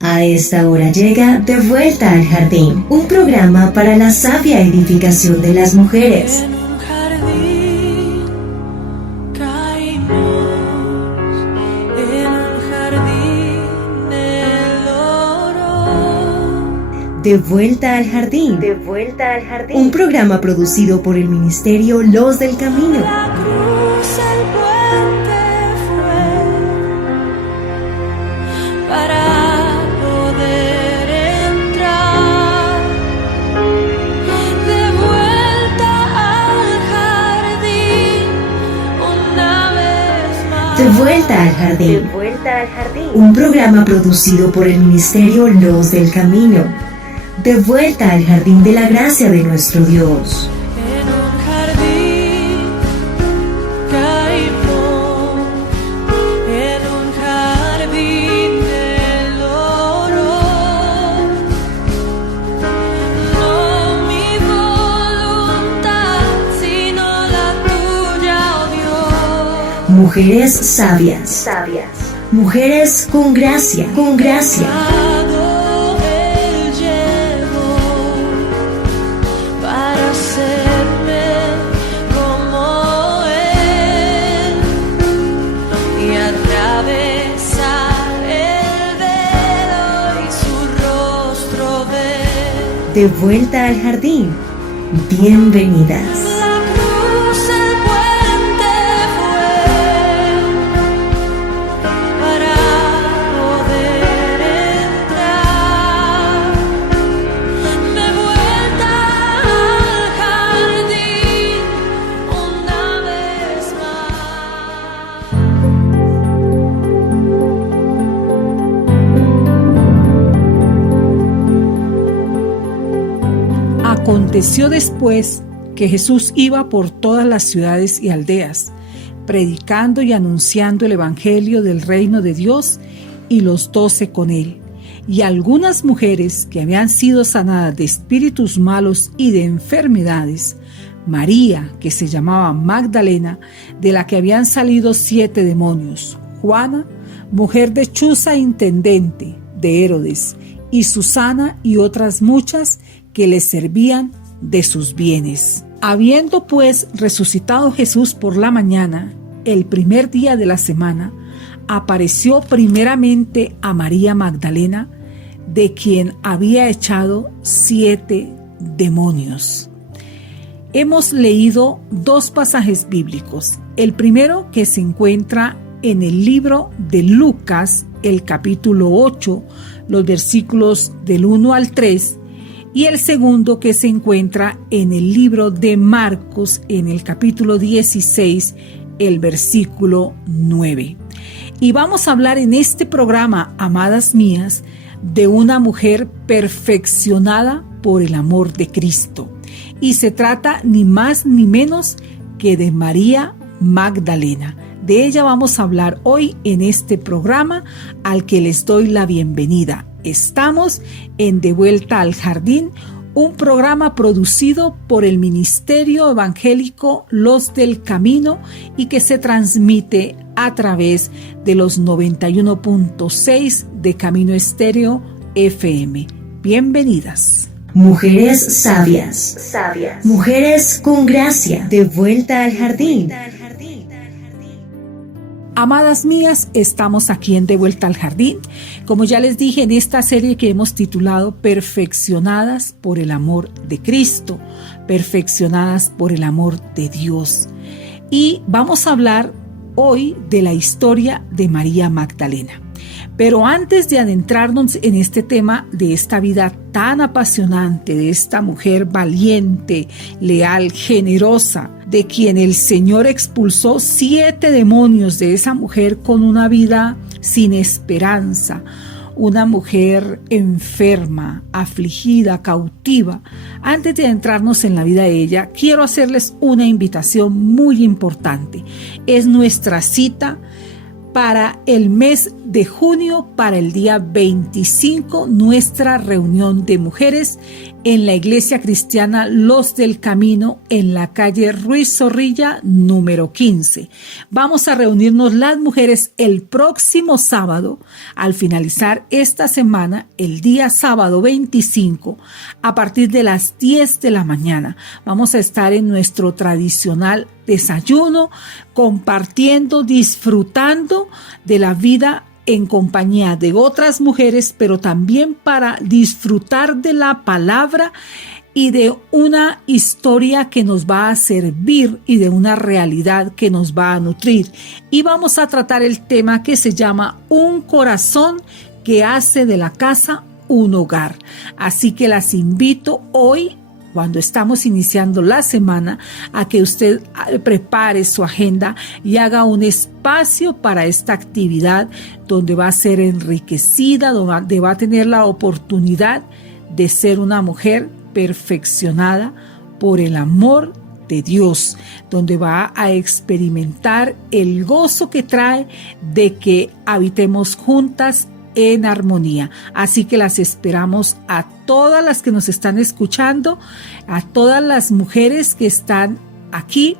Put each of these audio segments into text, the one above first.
A esta hora llega De Vuelta al Jardín, un programa para la sabia edificación de las mujeres. En un jardín caímos, en un jardín el oro. De Vuelta al Jardín. De Vuelta al Jardín. Un programa producido por el Ministerio Los del Camino. La cruz, el puente fue para poder entrar de vuelta al jardín una vez más. De Vuelta al De Jardín. Vuelta al Jardín. Un programa producido por el Ministerio Los del Camino. De vuelta al jardín de la gracia de nuestro Dios. En un jardín caímos, en un jardín del oro. No mi voluntad, sino la tuya, oh Dios. Mujeres sabias. Sabias. Mujeres con gracia. Con gracia. Él llevó para hacerme como Él y atravesar el velo y su rostro ver. De vuelta al jardín. Bienvenidas. La cruz, el puente fue para poder entrar de vuelta al jardín una vez más. Aconteció después que Jesús iba por todas las ciudades y aldeas, predicando y anunciando el evangelio del reino de Dios, y los 12 con él. Y algunas mujeres que habían sido sanadas de espíritus malos y de enfermedades, María, que se llamaba Magdalena, de la que habían salido 7 demonios, Juana, mujer de Chuza, intendente de Herodes, y Susana y otras muchas que les servían de sus bienes. Habiendo pues resucitado Jesús por la mañana, el primer día de la semana, apareció primeramente a María Magdalena, de quien había echado 7 demonios. Hemos leído 2 pasajes bíblicos. El primero, que se encuentra en el libro de Lucas, el capítulo 8, los versículos del 1 al 3, y el segundo, que se encuentra en el libro de Marcos, en el capítulo 16, el versículo 9. Y vamos a hablar en este programa, amadas mías, de una mujer perfeccionada por el amor de Cristo. Y se trata ni más ni menos que de María Magdalena. De ella vamos a hablar hoy en este programa, al que les doy la bienvenida. Estamos en De Vuelta al Jardín, un programa producido por el Ministerio Evangélico Los del Camino y que se transmite a través de los 91.6 de Camino Estéreo FM. Bienvenidas. Mujeres sabias. Sabias. Mujeres con gracia. De vuelta al jardín. Amadas mías, estamos aquí en De Vuelta al Jardín. Como ya les dije, en esta serie que hemos titulado Perfeccionadas por el amor de Cristo, perfeccionadas por el amor de Dios. Y vamos a hablar hoy de la historia de María Magdalena. Pero antes de adentrarnos en este tema de esta vida tan apasionante, de esta mujer valiente, leal, generosa, de quien el Señor expulsó 7 demonios de esa mujer con una vida sin esperanza, una mujer enferma, afligida, cautiva. Antes de adentrarnos en la vida de ella, quiero hacerles una invitación muy importante. Es nuestra cita para el mes de junio para el día 25, nuestra reunión de mujeres en la Iglesia Cristiana Los del Camino, en la calle Ruiz Zorrilla, número 15. Vamos a reunirnos las mujeres el próximo sábado, al finalizar esta semana, el día sábado 25, a partir de las 10 de la mañana. Vamos a estar en nuestro tradicional desayuno, compartiendo, disfrutando de la vida en compañía de otras mujeres, pero también para disfrutar de la palabra y de una historia que nos va a servir y de una realidad que nos va a nutrir. Y vamos a tratar el tema que se llama Un corazón que hace de la casa un hogar. Así que las invito hoy, cuando estamos iniciando la semana, a que usted prepare su agenda y haga un espacio para esta actividad donde va a ser enriquecida, donde va a tener la oportunidad de ser una mujer perfeccionada por el amor de Dios, donde va a experimentar el gozo que trae de que habitemos juntas en armonía. Así que las esperamos a todas las que nos están escuchando, a todas las mujeres que están aquí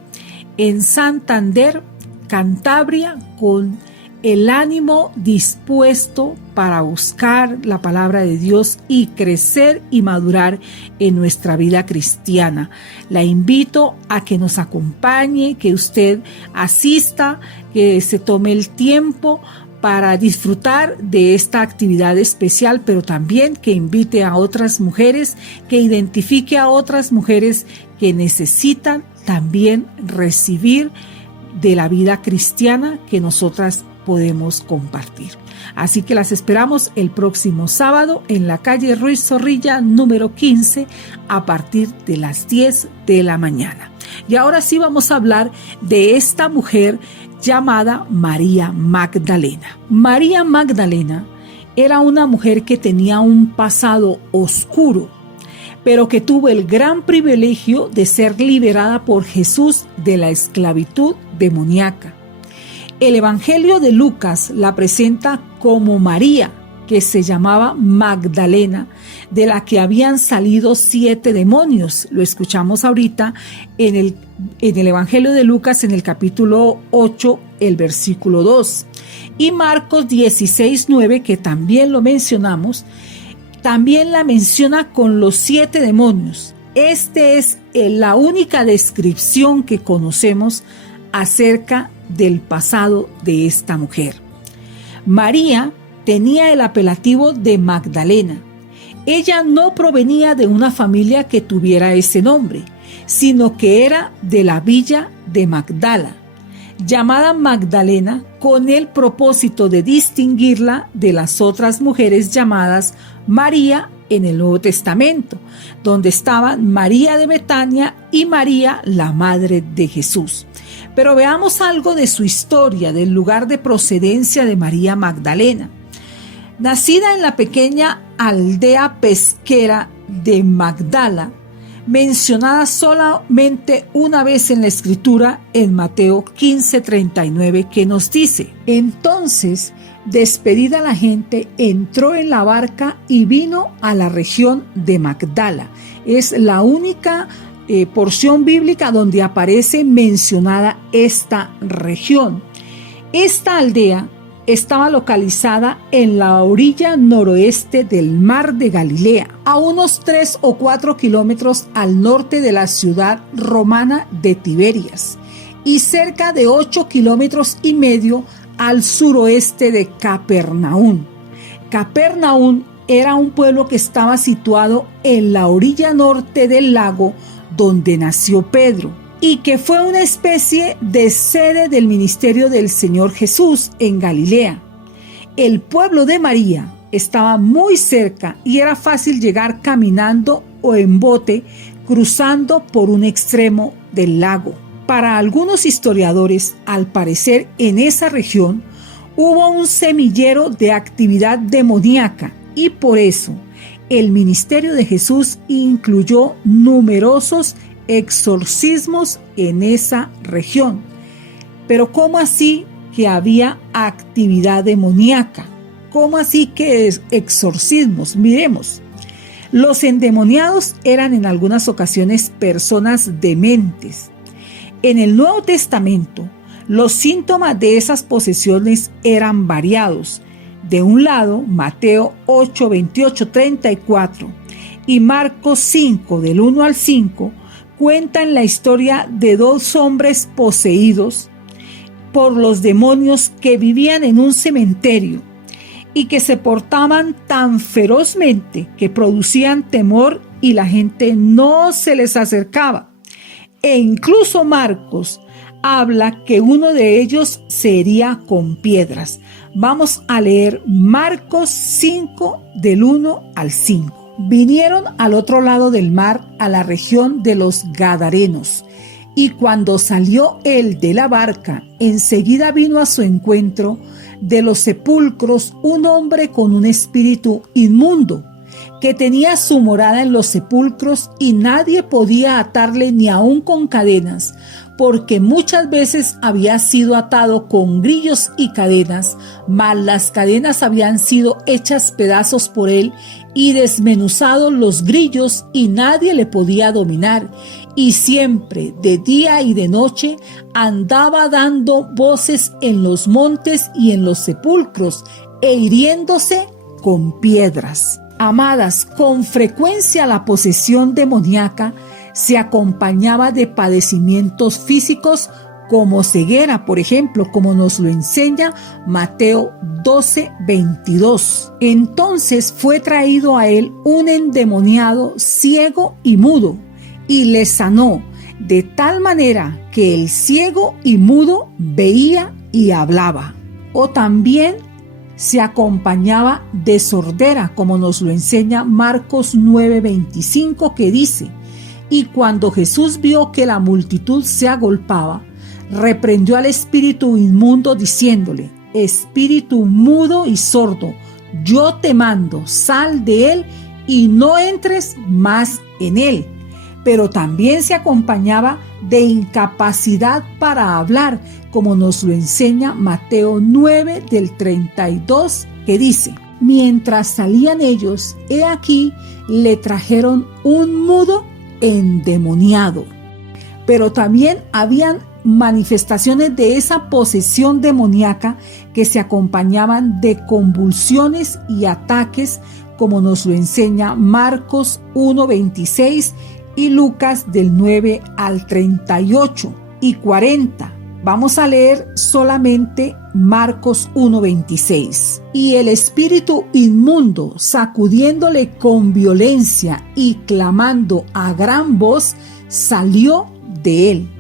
en Santander, Cantabria, con el ánimo dispuesto para buscar la palabra de Dios y crecer y madurar en nuestra vida cristiana. La invito a que nos acompañe, que usted asista, que se tome el tiempo para disfrutar de esta actividad especial, pero también que invite a otras mujeres, que identifique a otras mujeres que necesitan también recibir de la vida cristiana que nosotras podemos compartir. Así que las esperamos el próximo sábado en la calle Ruiz Zorrilla, número 15, a partir de las 10 de la mañana. Y ahora sí vamos a hablar de esta mujer llamada María Magdalena. María Magdalena era una mujer que tenía un pasado oscuro, pero que tuvo el gran privilegio de ser liberada por Jesús de la esclavitud demoníaca. El Evangelio de Lucas la presenta como María, que se llamaba Magdalena, de la que habían salido 7 demonios. Lo escuchamos ahorita en el Evangelio de Lucas, en el capítulo 8, el versículo 2. Y Marcos 16:9, que también lo mencionamos, también la menciona con los 7 demonios. Esta es la única descripción que conocemos acerca del pasado de esta mujer. María tenía el apelativo de Magdalena. Ella no provenía de una familia que tuviera ese nombre, sino que era de la villa de Magdala, llamada Magdalena con el propósito de distinguirla de las otras mujeres llamadas María en el Nuevo Testamento, donde estaban María de Betania y María, la madre de Jesús. Pero veamos algo de su historia, del lugar de procedencia de María Magdalena. Nacida en la pequeña aldea pesquera de Magdala, mencionada solamente una vez en la Escritura, en Mateo 15:39, que nos dice: entonces, despedida la gente, entró en la barca y vino a la región de Magdala. Es la única porción bíblica donde aparece mencionada esta región. Esta aldea estaba localizada en la orilla noroeste del mar de Galilea, a unos 3 o 4 kilómetros al norte de la ciudad romana de Tiberias y cerca de 8 kilómetros y medio al suroeste de Capernaum. Capernaum era un pueblo que estaba situado en la orilla norte del lago donde nació Pedro, y que fue una especie de sede del ministerio del Señor Jesús en Galilea. El pueblo de María estaba muy cerca y era fácil llegar caminando o en bote, cruzando por un extremo del lago. Para algunos historiadores, al parecer en esa región hubo un semillero de actividad demoníaca y por eso el ministerio de Jesús incluyó numerosos exorcismos en esa región. Pero ¿cómo así que había actividad demoníaca. ¿Cómo así que exorcismos? Miremos. Los endemoniados eran en algunas ocasiones personas dementes. En el Nuevo Testamento, los síntomas de esas posesiones eran variados. De un lado, Mateo 8, 28, 34 y Marcos 5, del 1 al 5, cuentan la historia de dos hombres poseídos por los demonios que vivían en un cementerio y que se portaban tan ferozmente que producían temor y la gente no se les acercaba. E incluso Marcos habla que uno de ellos se hería con piedras. Vamos a leer Marcos 5 del 1 al 5. Vinieron al otro lado del mar, a la región de los Gadarenos, y cuando salió él de la barca, enseguida vino a su encuentro de los sepulcros un hombre con un espíritu inmundo, que tenía su morada en los sepulcros y nadie podía atarle ni aun con cadenas, porque muchas veces había sido atado con grillos y cadenas, mas las cadenas habían sido hechas pedazos por él y desmenuzados los grillos y nadie le podía dominar. Y siempre, de día y de noche, andaba dando voces en los montes y en los sepulcros e hiriéndose con piedras. Amadas, con frecuencia la posesión demoníaca se acompañaba de padecimientos físicos como ceguera, por ejemplo, como nos lo enseña Mateo 12, 22. Entonces fue traído a él un endemoniado ciego y mudo, y le sanó, de tal manera que el ciego y mudo veía y hablaba. O también se acompañaba de sordera, como nos lo enseña Marcos 9:25, que dice: y cuando Jesús vio que la multitud se agolpaba, reprendió al espíritu inmundo diciéndole: espíritu mudo y sordo, yo te mando, sal de él y no entres más en él. Pero también se acompañaba de incapacidad para hablar, como nos lo enseña Mateo 9 del 32, que dice: mientras salían ellos, he aquí, le trajeron un mudo endemoniado. Pero también habían manifestaciones de esa posesión demoníaca que se acompañaban de convulsiones y ataques, como nos lo enseña Marcos 1:26 y Lucas del 9 al 38 y 40. Vamos a leer solamente Marcos 1:26. Y el espíritu inmundo, sacudiéndole con violencia y clamando a gran voz, salió de él.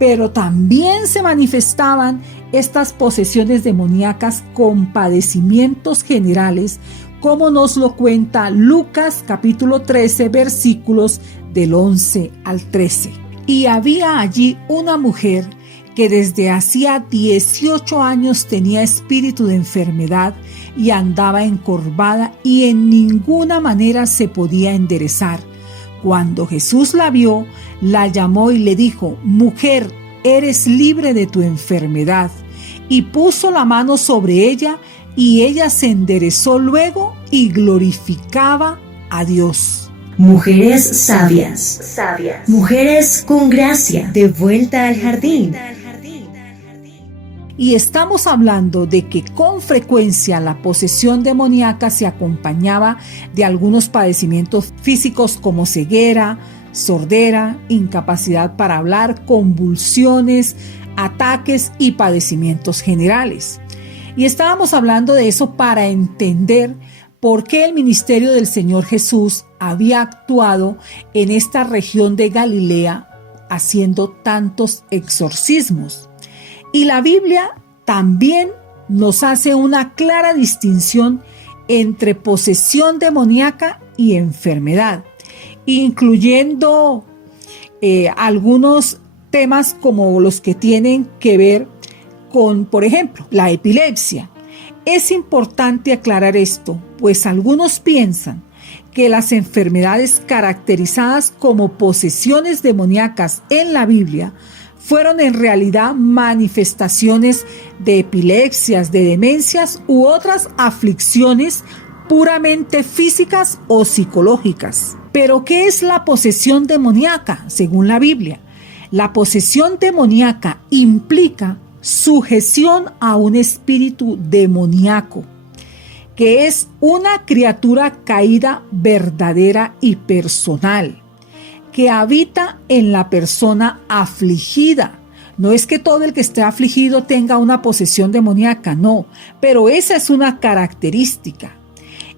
Pero también se manifestaban estas posesiones demoníacas con padecimientos generales, como nos lo cuenta Lucas capítulo 13, versículos del 11 al 13. Y había allí una mujer que desde hacía 18 años tenía espíritu de enfermedad y andaba encorvada y en ninguna manera se podía enderezar. Cuando Jesús la vio, la llamó y le dijo: mujer, eres libre de tu enfermedad. Y puso la mano sobre ella y ella se enderezó luego y glorificaba a Dios. Mujeres sabias, mujeres con gracia, de vuelta al jardín. Y estamos hablando de que con frecuencia la posesión demoníaca se acompañaba de algunos padecimientos físicos como ceguera, sordera, incapacidad para hablar, convulsiones, ataques y padecimientos generales. Y estábamos hablando de eso para entender por qué el ministerio del Señor Jesús había actuado en esta región de Galilea haciendo tantos exorcismos. Y la Biblia también nos hace una clara distinción entre posesión demoníaca y enfermedad, incluyendo algunos temas como los que tienen que ver con, por ejemplo, la epilepsia. Es importante aclarar esto, pues algunos piensan que las enfermedades caracterizadas como posesiones demoníacas en la Biblia fueron en realidad manifestaciones de epilepsias, de demencias u otras aflicciones puramente físicas o psicológicas. Pero, ¿qué es la posesión demoníaca? Según la Biblia, la posesión demoníaca implica sujeción a un espíritu demoníaco, que es una criatura caída verdadera y personal, que habita en la persona afligida. No es que todo el que esté afligido tenga una posesión demoníaca, no, pero esa es una característica.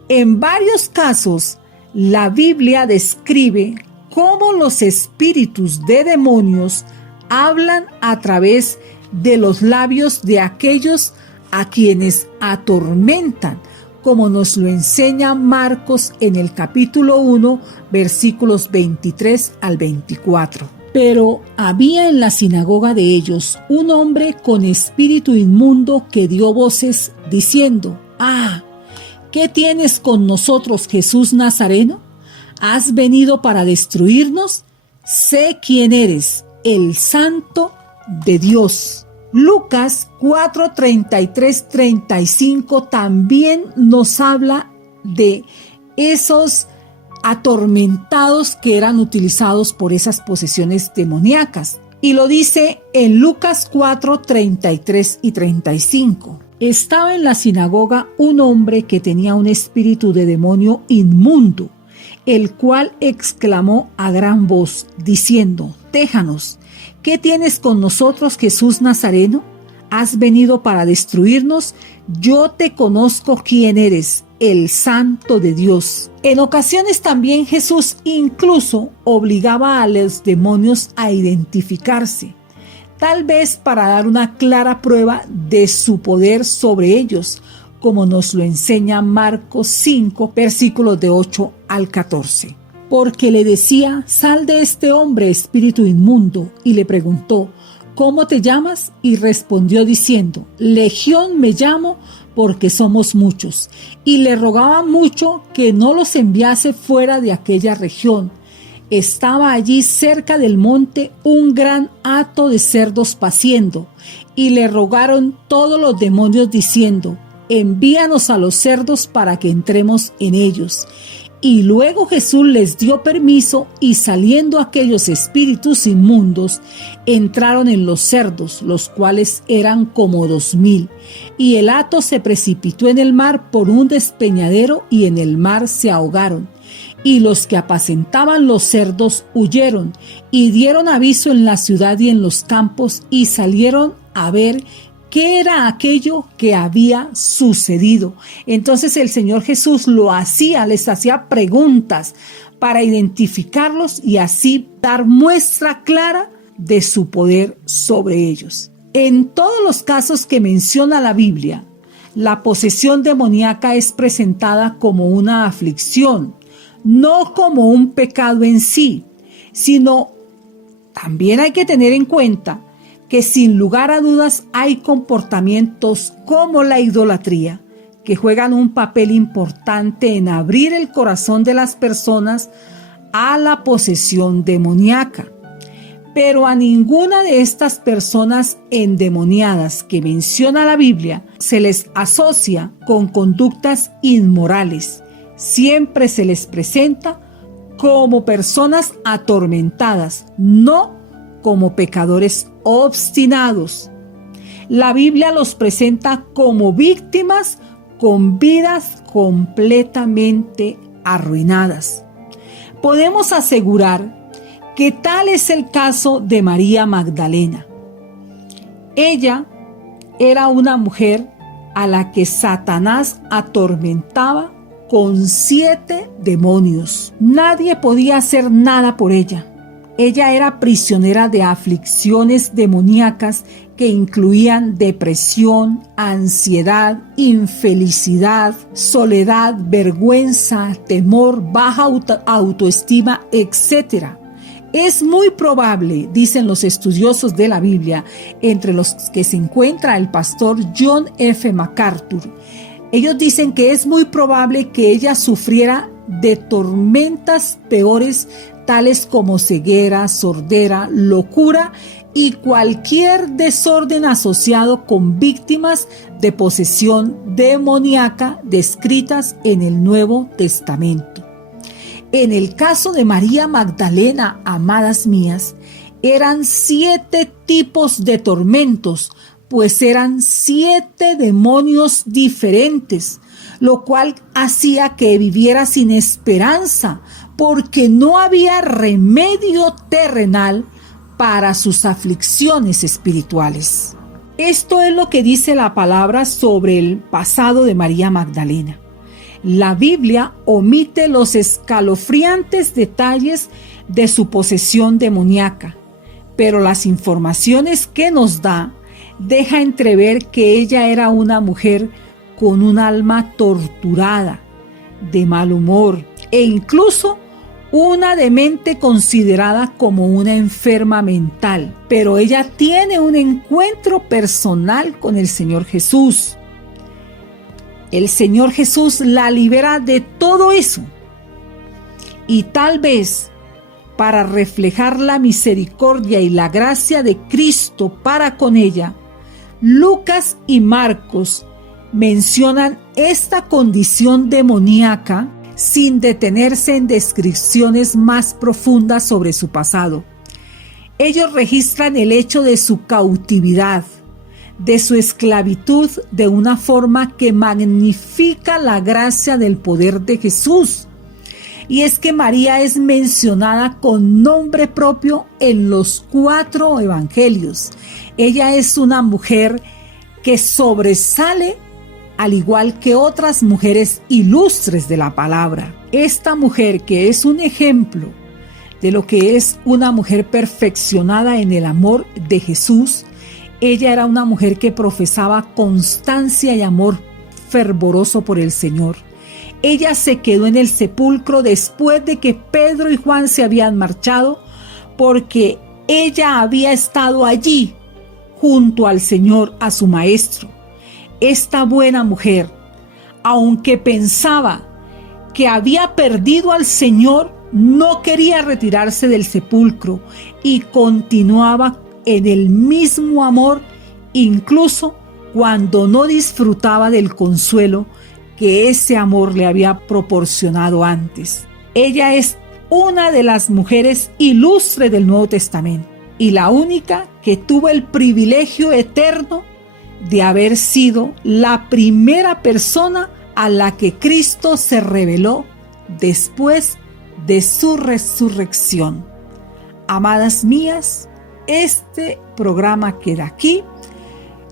En varios casos, la Biblia describe cómo los espíritus de demonios hablan a través de los labios de aquellos a quienes atormentan, como nos lo enseña Marcos en el capítulo 1, versículos 23 al 24. Pero había en la sinagoga de ellos un hombre con espíritu inmundo que dio voces diciendo: «Ah, ¿qué tienes con nosotros, Jesús Nazareno? ¿Has venido para destruirnos? Sé quién eres, el Santo de Dios». Lucas 4, 33, 35 también nos habla de esos atormentados que eran utilizados por esas posesiones demoníacas. Y lo dice en Lucas 4, 33 y 35. Estaba en la sinagoga un hombre que tenía un espíritu de demonio inmundo, el cual exclamó a gran voz, diciendo: «Déjanos, ¿qué tienes con nosotros, Jesús Nazareno? ¿Has venido para destruirnos? Yo te conozco quién eres, el Santo de Dios». En ocasiones también Jesús incluso obligaba a los demonios a identificarse, tal vez para dar una clara prueba de su poder sobre ellos, como nos lo enseña Marcos 5, versículos de 8 al 14. Porque le decía: «Sal de este hombre, espíritu inmundo», y le preguntó: «¿Cómo te llamas?». Y respondió diciendo: «Legión me llamo, porque somos muchos». Y le rogaba mucho que no los enviase fuera de aquella región. Estaba allí cerca del monte un gran hato de cerdos paciendo, y le rogaron todos los demonios diciendo: «Envíanos a los cerdos para que entremos en ellos». Y luego Jesús les dio permiso, y saliendo aquellos espíritus inmundos, entraron en los cerdos, los cuales eran como 2,000. Y el hato se precipitó en el mar por un despeñadero, y en el mar se ahogaron. Y los que apacentaban los cerdos huyeron, y dieron aviso en la ciudad y en los campos, y salieron a ver ¿qué era aquello que había sucedido? Entonces el Señor Jesús les hacía preguntas para identificarlos y así dar muestra clara de su poder sobre ellos. En todos los casos que menciona la Biblia, la posesión demoníaca es presentada como una aflicción, no como un pecado en sí, sino también hay que tener en cuenta que sin lugar a dudas hay comportamientos como la idolatría que juegan un papel importante en abrir el corazón de las personas a la posesión demoníaca. Pero a ninguna de estas personas endemoniadas que menciona la Biblia se les asocia con conductas inmorales. Siempre se les presenta como personas atormentadas, no como pecadores obstinados. La Biblia los presenta como víctimas con vidas completamente arruinadas. Podemos asegurar que tal es el caso de María Magdalena. Ella era una mujer a la que Satanás atormentaba con 7 demonios. Nadie podía hacer nada por ella. Ella era prisionera de aflicciones demoníacas que incluían depresión, ansiedad, infelicidad, soledad, vergüenza, temor, baja autoestima, etc. Es muy probable, dicen los estudiosos de la Biblia, entre los que se encuentra el pastor John F. MacArthur. Ellos dicen que es muy probable que ella sufriera de tormentas peores, tales como ceguera, sordera, locura y cualquier desorden asociado con víctimas de posesión demoníaca descritas en el Nuevo Testamento. En el caso de María Magdalena, amadas mías, eran 7 tipos de tormentos, pues eran 7 demonios diferentes, lo cual hacía que viviera sin esperanza, porque no había remedio terrenal para sus aflicciones espirituales. Esto es lo que dice la palabra sobre el pasado de María Magdalena. La Biblia omite los escalofriantes detalles de su posesión demoníaca, pero las informaciones que nos da deja entrever que ella era una mujer con un alma torturada, de mal humor e incluso una demente considerada como una enferma mental. Pero ella tiene un encuentro personal con el Señor Jesús. El Señor Jesús la libera de todo eso. Y tal vez para reflejar la misericordia y la gracia de Cristo para con ella, Lucas y Marcos mencionan esta condición demoníaca sin detenerse en descripciones más profundas sobre su pasado. Ellos registran el hecho de su cautividad, de su esclavitud, de una forma que magnifica la gracia del poder de Jesús. Y es que María es mencionada con nombre propio en los 4 evangelios. Ella es una mujer que sobresale al igual que otras mujeres ilustres de la palabra. Esta mujer, que es un ejemplo de lo que es una mujer perfeccionada en el amor de Jesús, ella era una mujer que profesaba constancia y amor fervoroso por el Señor. Ella se quedó en el sepulcro después de que Pedro y Juan se habían marchado, porque ella había estado allí junto al Señor, a su maestro. Esta buena mujer, aunque pensaba que había perdido al Señor, no quería retirarse del sepulcro y continuaba en el mismo amor, incluso cuando no disfrutaba del consuelo que ese amor le había proporcionado antes. Ella es una de las mujeres ilustres del Nuevo Testamento y la única que tuvo el privilegio eterno de haber sido la primera persona a la que Cristo se reveló después de su resurrección. Amadas mías, este programa queda aquí.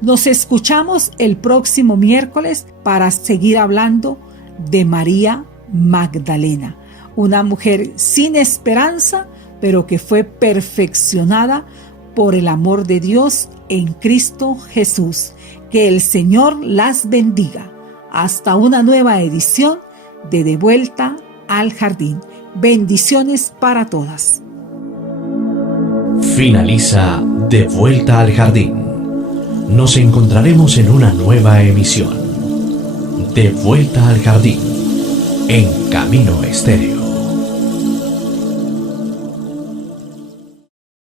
Nos escuchamos el próximo miércoles para seguir hablando de María Magdalena, una mujer sin esperanza, pero que fue perfeccionada por el amor de Dios en Cristo Jesús. Que el Señor las bendiga. Hasta una nueva edición de Vuelta al Jardín. Bendiciones para todas. Finaliza De Vuelta al Jardín. Nos encontraremos en una nueva emisión. De Vuelta al Jardín, en Camino Estéreo.